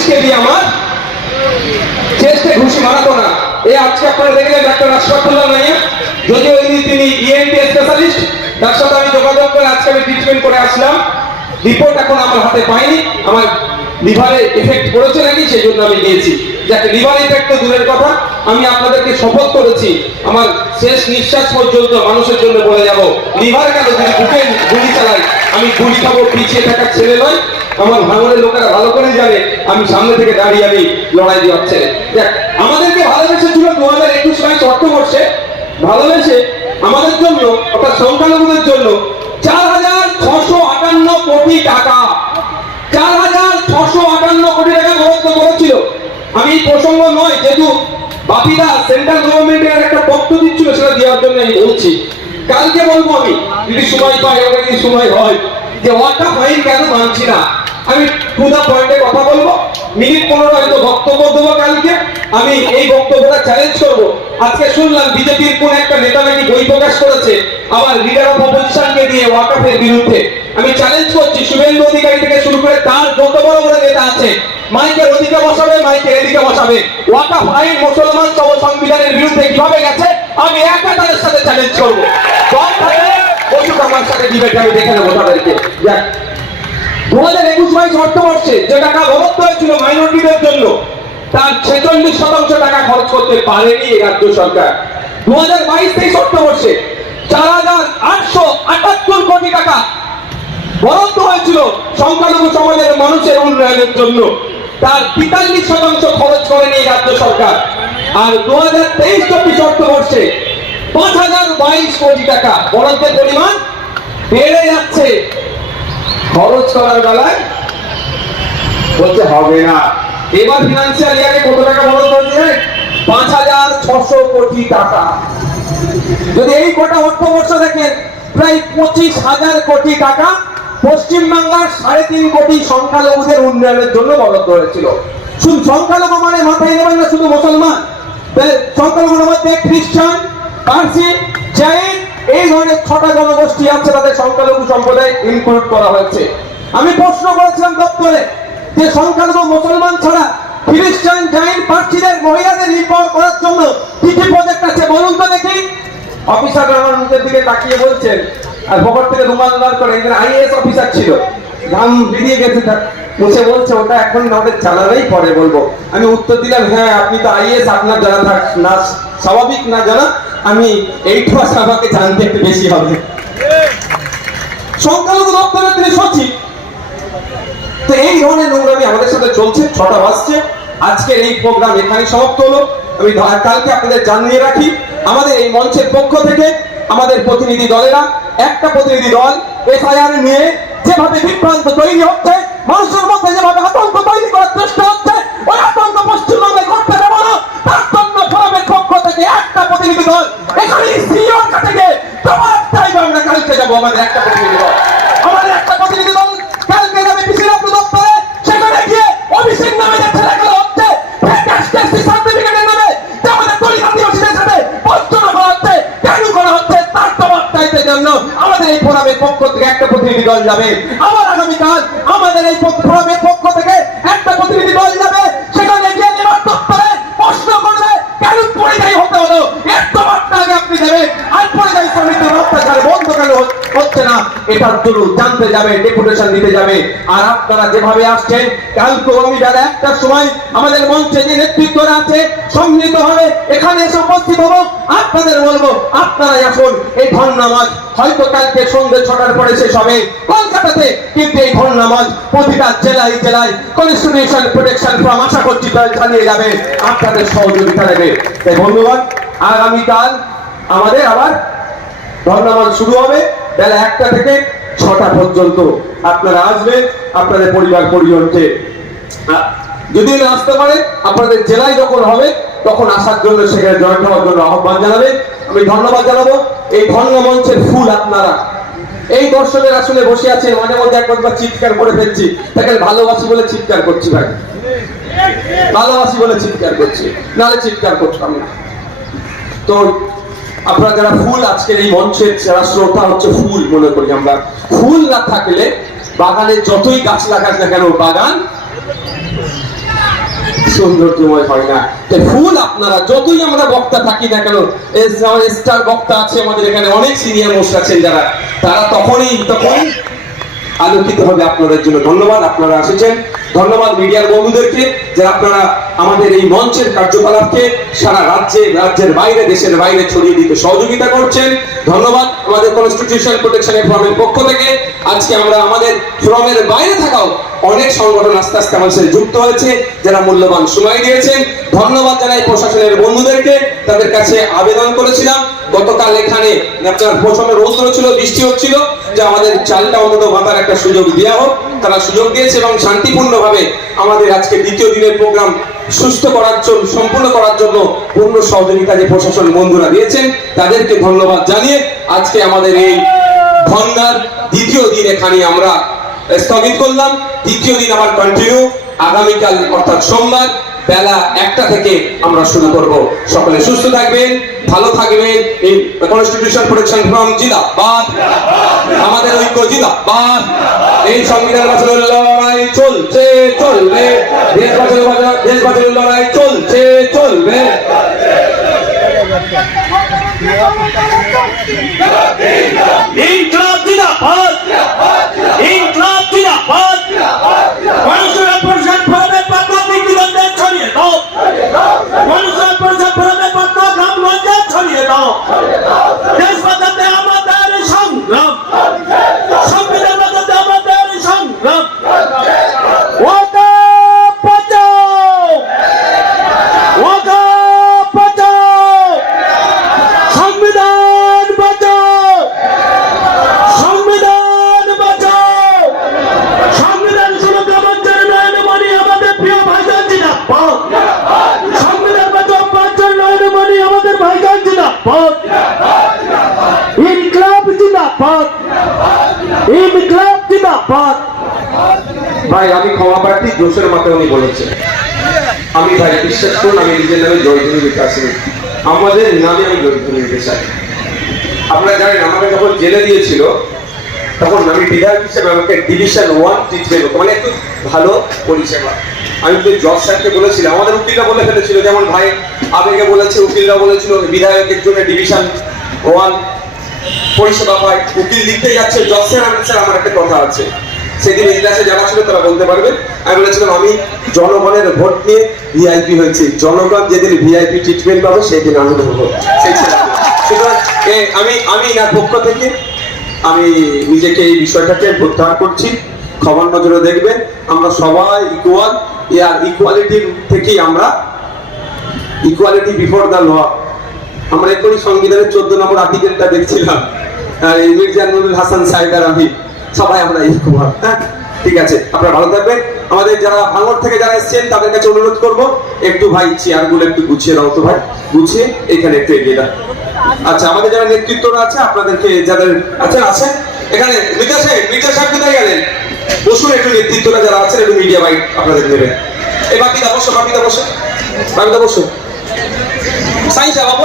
পুলিশকে দিয়ে আমার চেষ্টা ঘুষি মারাতো না। এই আজকে আপনারা দেখলেন ডাক্তার আশরাফুল্লাহ নাইয়া। যদিও তিনি E ইএনটি স্পেশালিস্ট তার সাথে আমি যোগাযোগ করে আজকে আমি ট্রিটমেন্ট করে আসলাম। রিপোর্ট এখন আমার হাতে পাইনি। আমার লিভারে এফেক্ট পড়েছে নাকি, সেই জন্য আমি গিয়েছি। যাকে দূরের কথা, আমি আপনাদেরকে শপথ করেছি, আমার শেষ নিঃশ্বাস পর্যন্ত মানুষের জন্য বলে যাব, লিভার যদি বুকে গুলি চালাই? আমি গুলি খাব, পিছিয়ে ছেলে নয়। আমার ভাঙনের লোকেরা ভালো করে জানে, আমি সামনে থেকে দাঁড়িয়ে আমি লড়াই দিয়ে হচ্ছে দেখ, আমাদেরকে ভালোবেসেছিল দু হাজার একুশ অর্থবর্ষে ভালোবেসে আমাদের জন্য, অর্থাৎ সংখ্যালঘুদের জন্য, চার হাজার ছশো আটান্ন কোটি টাকা। চার হাজার ছশো আটান্ন কোটি টাকা বরাদ্দ করেছিল আমি প্রসঙ্গ নয়, যেহেতু বাপিদা সেন্ট্রাল গভর্নমেন্টের একটা বক্তব্য দিচ্ছিল, সেটা দেওয়ার জন্য আমি বলছি। কালকে বলব আমি, যদি সময় পাই, আমাকে যদি সময় হয়। যে ওয়াটা ফাইন কেন মানছি না? আমি টু দা পয়েন্টে কথা বলব। মিনিট পনেরো হয়তো বক্তব্য দেবো কালকে। আমি এই বক্তব্যটা চ্যালেঞ্জ করব। আজকে শুনলাম বিজেপির কোন একটা নেতা নাকি বই প্রকাশ করেছে, আবার লিডার অফ অপোজিশনকে দিয়ে ওয়াকাফের বিরুদ্ধে। আমি চ্যালেঞ্জ করছি, শুভেন্দু অধিকারী থেকে শুরু করে তার যত বড় বড় নেতা আছে মাইকের ওদিকে বসাবে মাইকের এদিকে বসাবে। ওয়াকাফ আইন মুসলমান সব সংবিধানের বিরুদ্ধে কীভাবে গেছে, আমি একা তাদের সাথে চ্যালেঞ্জ করব। দল আমার সাথে ডিবেটে আমি দেখে নেব তাদেরকে। দু হাজার একুশ বাইশ অর্থবর্ষে যে টাকা বরাদ্দ হয়েছিল মাইনরিটিদের জন্য, তার ছেচল্লিশ শতাংশ টাকা খরচ করতে পারেনি রাজ্য সরকার। দু হাজার বাইশ তেইশ অর্থবর্ষে চার হাজার আটশো আটাত্তর কোটি টাকা বরাদ্দ হয়েছিল সংখ্যালঘু সমাজের মানুষের উন্নয়নের জন্য। তার তেতাল্লিশ শতাংশ খরচ করেনি এই রাজ্য সরকার। আর দু হাজার তেইশ চব্বিশ অর্থবর্ষে পাঁচ হাজার বাইশ কোটি টাকা বরাদ্দের পরিমাণ বেড়ে যাচ্ছে। খরচ করার বেলায় বলতে হবে না। এবার ফিনান্সিয়াল ইয়ারে কত টাকা বরাদ্দ হয়েছে পাঁচ হাজার ছশো কোটি টাকা। যদি এই কটা অর্থবর্ষ দেখেন, প্রায় পঁচিশ হাজার কোটি টাকা পশ্চিমবাংলার সাড়ে তিন কোটি সংখ্যালঘুদের উন্নয়নের জন্য বরাদ্দ হয়েছিল শুধু সংখ্যালঘু মানে মাথায় নেবেন না, শুধু মুসলমান। সংখ্যালঘুর মধ্যে খ্রিস্টান, পার্সি জৈন এই ধরনের ছটা জনগোষ্ঠী আছে তাদের সংখ্যালঘু সম্প্রদায় ইনক্লুড করা হয়েছে। আমি প্রশ্ন করেছিলাম দপ্তরে যে সংখ্যালঘু মুসলমান ছাড়া খ্রিস্টান জৈন পার্সিদের মহিলাদের রিপোর্ট করার জন্য কি কি প্রজেক্ট আছে? বলুন তো দেখি। অফিসার মুখের দিকে তাকিয়ে বলছেন আর পকেট থেকে রুমাল বার করে এখানে আইএএস অফিসার ছিল। ঘাম বেরিয়ে গেছে মুছে বলছে, ওটা এখন আমাদের চালালেই পরে বলব। আমি উত্তর দিলাম হ্যাঁ আপনি তো আইএস আপনার জানা থাক, না, স্বাভাবিক না জানা আমি আছে আমাকে জানতে একটু বেশি হবে। সংখ্যালঘু দপ্তরের তিনি সচিব। তো এই ধরনের নোংরামি আমাদের সাথে চলছে, ছটা বাজছে। আজকের এই প্রোগ্রাম এখানে সমাপ্ত হলো। আমি কালকে আপনাদের জানিয়ে রাখি, আমাদের এই মঞ্চের পক্ষ থেকে আমাদের প্রতিনিধি দলেরা, একটা প্রতিনিধি দল এফআইআর নিয়ে যেভাবে বিভ্রান্ত তৈরি হচ্ছে, মানুষের মধ্যে যেভাবে আতঙ্ক তৈরি করার চেষ্টা হচ্ছে, ওই আতঙ্ক পশ্চিমবঙ্গে ঘটতে দেবো না। তার জন্য ফোরামের পক্ষ থেকে একটা প্রতিনিধি দল এখানে সিওর কাছে গিয়ে তোমার আমরা কালকে যাব আমাদের একটা প্রতিনিধি দল। ফোরামের পক্ষ থেকে একটা প্রতিনিধি দল যাবে। আবার আগামীকাল আমাদের এই পক্ষ- এটার জন্য জানতে যাবে ডেপুটেশন দিতে যাবে। আর আপনারা যেভাবে আসছেন কালকে আমি বেলা একটার সময় আমাদের মঞ্চে যে নেতৃত্বরা আছে, সম্মিলিত হবে এখানে এসে উপস্থিত হব। আপনাদের বলব, আপনারাই আসুন, এই ধর্নামাজ হয়তো কালকে সন্ধ্যে ছটার পরে শেষ হবে কলকাতাতে, কিন্তু এই ধর্নামাজ প্রতিটা জেলায় জেলায় কনস্টিটিউশন প্রোটেকশন ফ্রম আশা করছি চালিয়ে যাবে, আপনাদের সহযোগিতা নেবে। তাই বন্ধুগণ আগামীকাল আমাদের আবার ধর্নামাজ শুরু হবে। বেলা একটা থেকে ছটা পর্যন্ত আপনারা আসবেন, আপনাদের পরিবার, পরিজনকে। যদি না আসতে পারে, আপনাদের জেলায় যখন হবে, তখন আসার জন্য সেখানে জয়েন্ট হওয়ার জন্য আহ্বান জানাবেন আমি ধন্যবাদ জানাব। এই ধন্য মঞ্চের ফুল আপনারা। এই দর্শকের আসলে বসে আছেন মাঝে মধ্যে একবার চিৎকার করে ফেলছি। তাকে ভালোবাসি বলে চিৎকার করছি ভাই। ভালোবাসি বলে চিৎকার করছি। নাহলে চিৎকার করতাম না। তো আপনারা যারা ফুল আজকের এই মঞ্চের যারা শ্রোতা হচ্ছে, ফুল মনে করি আমরা। ফুল না থাকলে বাগানে যতই গাছ লাগাস না কেন, বাগান সৌন্দর্যময় হয় না। ফুল আপনারা, যতই আমরা বক্তা থাকি না কেন স্টার বক্তা আছে আমাদের এখানে, অনেক সিনিয়র মোস্ট আছেন যারা, তারা তখনই তখনই আলোকিত হবে আপনাদের জন্য। ধন্যবাদ, আপনারা এসেছেন। ধন্যবাদ মিডিয়ার বন্ধুদেরকে যে আপনারা আমাদের এই মঞ্চের কার্যকলাপকে সারা রাজ্যে, রাজ্যের বাইরে, দেশের বাইরে ছড়িয়ে দিতে সহযোগিতা করছেন। ধন্যবাদ আমাদের কনস্টিটিউশন প্রোটেকশন ফোরামের পক্ষ থেকে। আজকে আমরা আমাদের ফোরামের বাইরে থাকাও অনেক সংগঠন আস্তে আস্তে আমাদের সাথে যুক্ত হয়েছে, যারা মূল্যবান সময় দিয়েছেন। ধন্যবাদ জানাই প্রশাসনের বন্ধুদেরকে, তাদের কাছে আবেদন করেছিলাম। গতকাল এখানে আপনার প্রথমে রৌদ্র ছিল বৃষ্টি হচ্ছিল, যে আমাদের চালটা অন্তত ভাতার একটা সুযোগ দেওয়া হোক, তারা সুযোগ দিয়েছে এবং শান্তিপূর্ণভাবে আমাদের আজকে দ্বিতীয় দিনের প্রোগ্রাম সুস্থ করার জন্য, সম্পূর্ণ করার জন্য পূর্ণ সহযোগিতা যে প্রশাসন বন্ধুরা দিয়েছেন, তাদেরকে ধন্যবাদ জানিয়ে আজকে আমাদের এই ধন্যার দ্বিতীয় দিন এখানে আমরা স্থগিত করলাম। দ্বিতীয় দিন আমার কন্টিনিউ আগামীকাল অর্থাৎ সোমবার। বেলা একটা থেকে আমরা শুরু করব। সকলে সুস্থ থাকবেন, ভালো থাকবেন। এই কনস্টিটিউশন প্রোটেকশন ফ্রম জিন্দাবাদ আমাদের ঐক্য জিন্দাবাদ এই সংবিধান বাঁচানোর লড়াই চলছে, চলবে। দেশ বাঁচানোর বাঁচা- দেশ বাঁচানোর লড়াই চলছে, চলবে। ইনকলাব জিন্দাবাদ ইনকলাব জিন্দাবাদ মানুষের অপারেশন ফোরামের পক্ষ ব্যক্তিগতদের ছড়িয়ে দাও মানুষের অপারেশন ফোরামের পক্ষ গ্রামগঞ্জে ছড়িয়ে দাও দেশ বাঁচাতে আমাদের সংগ্রাম সংবিধান বাঁচাতে আমাদের সংগ্রাম ওটা বাঁচাও ওটা বাঁচাও সংবিধান বাঁচাও সংবিধান বাঁচাও সংবিধান সুরক্ষা মঞ্চের নয়ন মণি আমাদের প্রিয় ভাইজান জিন্দাবাদ সংবিধান বাঁচাও মঞ্চের নয়ন মণি আমাদের ভাইজান জিন্দাবাদ ইনকলাব জিন্দাবাদ ইনকলাব জিন্দাবাদ ভাই, আমি ক্ষমা প্রার্থী, জোশের মাথায় উনি বলেছেন। আমি ভাই, বিশ্বাস করুন, আমি নিজের নামে জয়ধ্বনি দিতে আসিনি। আমাদের নামে আমি জয়ধ্বনি দিতে চাই। আপনারা জানেন, আমাকে যখন জেলে দিয়েছিল, তখন আমি বিধায়ক হিসেবে আমাকে ডিভিশন ওয়ান ট্রিটমেন্ট মানে একটু ভালো পরিষেবা। আমি তো জজ স্যারকে বলেছিলাম, আমাদের উকিলরা বলে ফেলেছিল, যেমন ভাই, আবেগে বলেছে, উকিলরা বলেছিল, বিধায়কের জন্য ডিভিশন ওয়ান পরিষেবা পায়। উকিল লিখতে যাচ্ছে, জজ স্যার, আমি স্যার, আমার একটা কথা আছে। সেদিন ইজলাসে যারা ছিল তারা বলতে পারবে। আমি বলেছিলাম, আমি জনগণের ভোট নিয়ে ভিআইপি হয়েছি। জনগণ যেদিন ভিআইপি ট্রিটমেন্ট পাবে সেদিন আমি দেবো। সেই সুতরাং আমি আমি এনার পক্ষ থেকে, আমি নিজেকে এই বিষয়টাকে প্রত্যাহার করছি। খবর নজরে দেখবে আমরা সবাই ইকুয়াল ইয়ার ইকুয়ালিটির থেকেই আমরা ইকুয়ালিটি বিফোর দ্য ল আমরা এক্ষুনি সংবিধানের চোদ্দ নম্বর আর্টিকেলটা দেখছিলাম। এই মির্জা নুরুল হাসান আর আমি। সবাই আমরা ইকুয়াল হ্যাঁ ঠিক আছে, আপনারা ভালো থাকবেন। আমাদের যারা ভাঙড় থেকে যারা এসেছেন, তাদের কাছে অনুরোধ করব, একটু ভাই চেয়ারগুলো একটু গুছিয়ে দাও তো ভাই। গুছিয়ে এখানে একটু এগিয়ে দাও। আচ্ছা আমাদের যারা নেতৃত্বরা আছে, আপনাদেরকে যাদের আচ্ছা আছেন এখানে মির্জা সাহেব মির্জা সাহেব কোথায় গেলেন? বসুন একটু, নেতৃত্বরা যারা আছেন, একটু মিডিয়া বাইক আপনাদের নেবেন এই বাকিটা বসো বাকিটা বসো। বাকিটা বসো। সাইন্স আবার